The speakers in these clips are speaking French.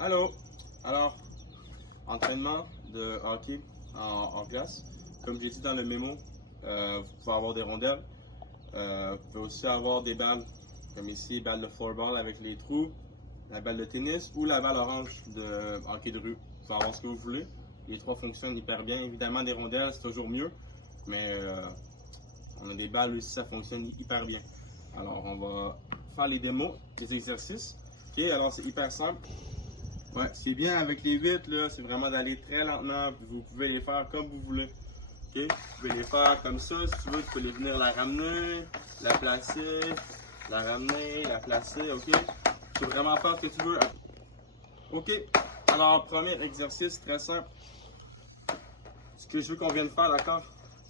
Allô? Alors, entraînement de hockey en glace. Comme j'ai dit dans le mémo, vous pouvez avoir des rondelles. Vous pouvez aussi avoir des balles, comme ici, balle de floorball avec les trous, la balle de tennis ou la balle orange de hockey de rue. Vous pouvez avoir ce que vous voulez. Les trois fonctionnent hyper bien. Évidemment, des rondelles, c'est toujours mieux, mais on a des balles aussi, ça fonctionne hyper bien. Alors, on va faire les démos, les exercices. Ok, alors c'est hyper simple. Ouais, ce qui est bien avec les 8, là, c'est vraiment d'aller très lentement. Vous pouvez les faire comme vous voulez. Ok, vous pouvez les faire comme ça, si tu veux, tu peux les venir la ramener, la placer, la ramener, la placer, ok? Tu peux vraiment faire ce que tu veux. Ok, alors premier exercice très simple. Ce que je veux qu'on vienne faire, d'accord?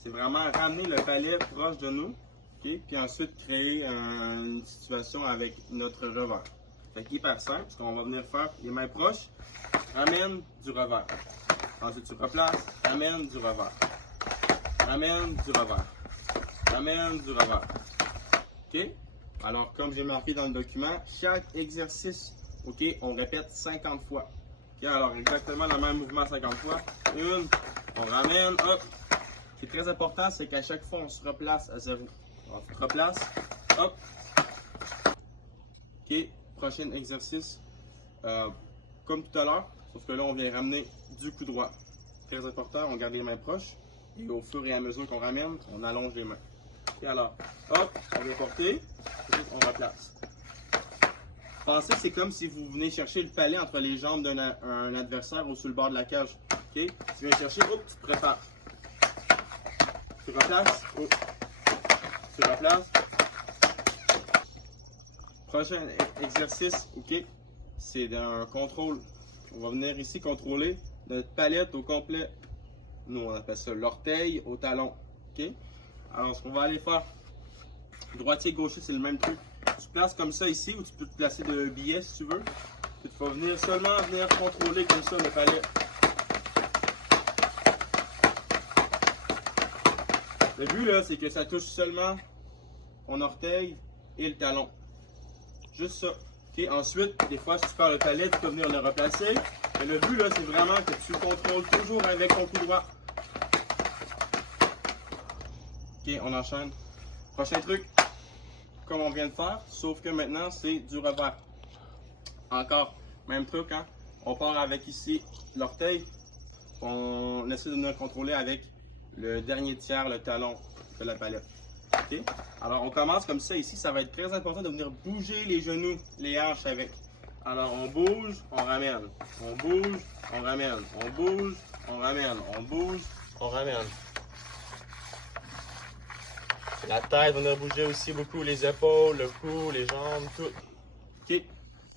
C'est vraiment ramener le palais proche de nous, ok? Puis ensuite créer une situation avec notre revers. Fait qu'hyper simple, ce qu'on va venir faire, les mains proches, ramène du revers. Ensuite tu replaces, ramène du revers. Ramène du revers. Ramène du revers. OK? Alors, comme j'ai marqué dans le document, chaque exercice, OK, on répète 50 fois. OK? Alors, exactement le même mouvement 50 fois. Une, on ramène, hop. Ce qui est très important, c'est qu'à chaque fois, on se replace à zéro. On se replace, hop. OK? Prochain exercice, comme tout à l'heure, sauf que là, on vient ramener du coup droit. Très important, on garde les mains proches. Et au fur et à mesure qu'on ramène, on allonge les mains. Et alors, hop, on vient porter, ensuite on replace. Pensez, c'est comme si vous venez chercher le palais entre les jambes d'un adversaire ou sur le bord de la cage. Ok? Tu viens chercher, hop, tu te prépares. Tu replaces, hop, tu replaces. Prochain exercice, ok, c'est d'un contrôle. On va venir ici contrôler notre palette au complet. Nous, on appelle ça l'orteil au talon. Ok? Alors, ce qu'on va aller faire, droitier, gaucher, c'est le même truc. Tu places comme ça ici, ou tu peux te placer de billets si tu veux. Puis tu vas venir seulement venir contrôler comme ça le palais. Le but, là, c'est que ça touche seulement ton orteil et le talon. Juste ça. Okay? Ensuite, des fois, si tu perds le palais, tu peux venir le replacer. Mais le but, là, c'est vraiment que tu contrôles toujours avec ton coup droit. Ok, on enchaîne. Prochain truc, comme on vient de faire, sauf que maintenant, c'est du revers. Encore, même truc, hein? On part avec ici l'orteil. On essaie de nous contrôler avec le dernier tiers, le talon de la palette. Ok? Alors, on commence comme ça ici. Ça va être très important de venir bouger les genoux, les hanches avec. Alors, on bouge, on ramène. On bouge, on ramène. On bouge, on ramène. On bouge, on ramène. La tête, on a bougé aussi beaucoup, les épaules, le cou, les jambes, tout. Ok.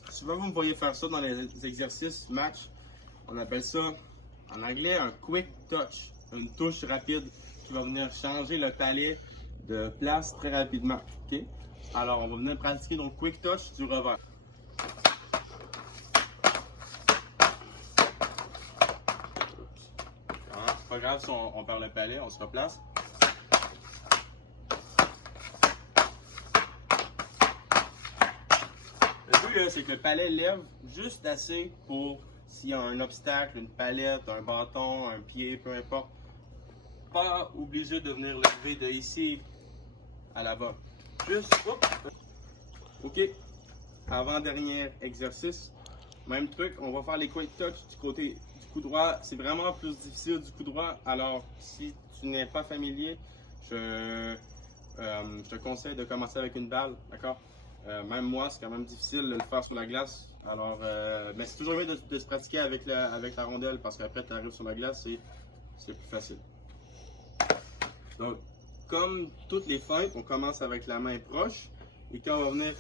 Souvent, vous me voyez faire ça dans les exercices match. On appelle ça, en anglais, un quick touch. Une touche rapide qui va venir changer le palais de place très rapidement. Ok. Alors, on va venir pratiquer donc quick touch du revers. C'est pas grave si on perd le palais, on se replace. Le but, c'est que le palais lève juste assez pour s'il y a un obstacle, une palette, un bâton, un pied, peu importe. Pas obligé de venir lever de ici à là-bas. Juste, hop. OK. Avant-dernier exercice. Même truc, on va faire les quick touch du côté du coup droit. C'est vraiment plus difficile du coup droit. Alors, si tu n'es pas familier, je te conseille de commencer avec une balle, d'accord? Même moi, c'est quand même difficile de le faire sur la glace. Alors, mais c'est toujours mieux de se pratiquer avec la rondelle parce qu'après, tu arrives sur la glace, c'est plus facile. Donc, comme toutes les feintes, on commence avec la main proche. Et quand on va venir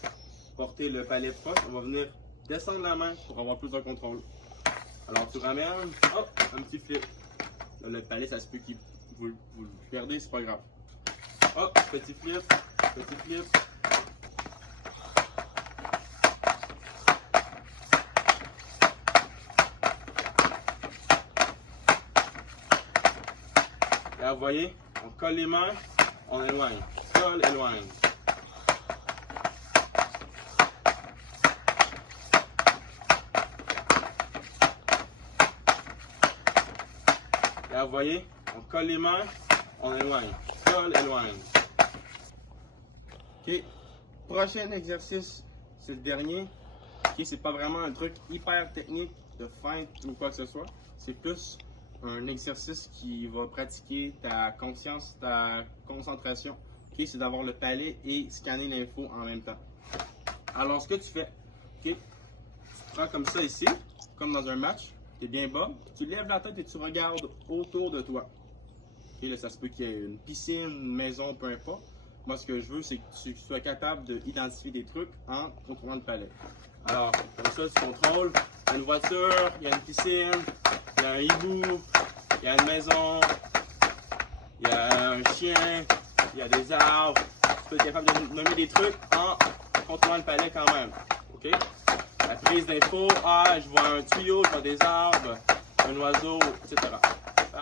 porter le palais proche, on va venir descendre la main pour avoir plus de contrôle. Alors, tu ramènes, hop, un petit flip. Là, le palais, ça se peut que vous le perdez, c'est pas grave. Hop, petit flip, petit flip. Là, vous voyez, on colle les mains, on éloigne. Colle, éloigne. vous voyez, on colle les mains, on éloigne. Colle, éloigne. OK. Prochain exercice, c'est le dernier. OK, c'est pas vraiment un truc hyper technique de feinte ou quoi que ce soit. C'est plus un exercice qui va pratiquer ta conscience, ta concentration. OK, c'est d'avoir le palais et scanner l'info en même temps. Alors, ce que tu fais, OK, tu prends comme ça ici, comme dans un match, tu es bien bas, tu lèves la tête et tu regardes autour de toi. OK, là, ça se peut qu'il y ait une piscine, une maison, peu importe. Moi, ce que je veux, c'est que tu sois capable d'identifier des trucs en contrôlant le palais. Alors, comme ça, tu contrôles. Il y a une voiture, il y a une piscine, il y a un hibou, il y a une maison, il y a un chien, il y a des arbres. Tu peux être capable de nommer des trucs en contrôlant le palais quand même. OK? La prise d'info, ah, je vois un tuyau, je vois des arbres, un oiseau, etc.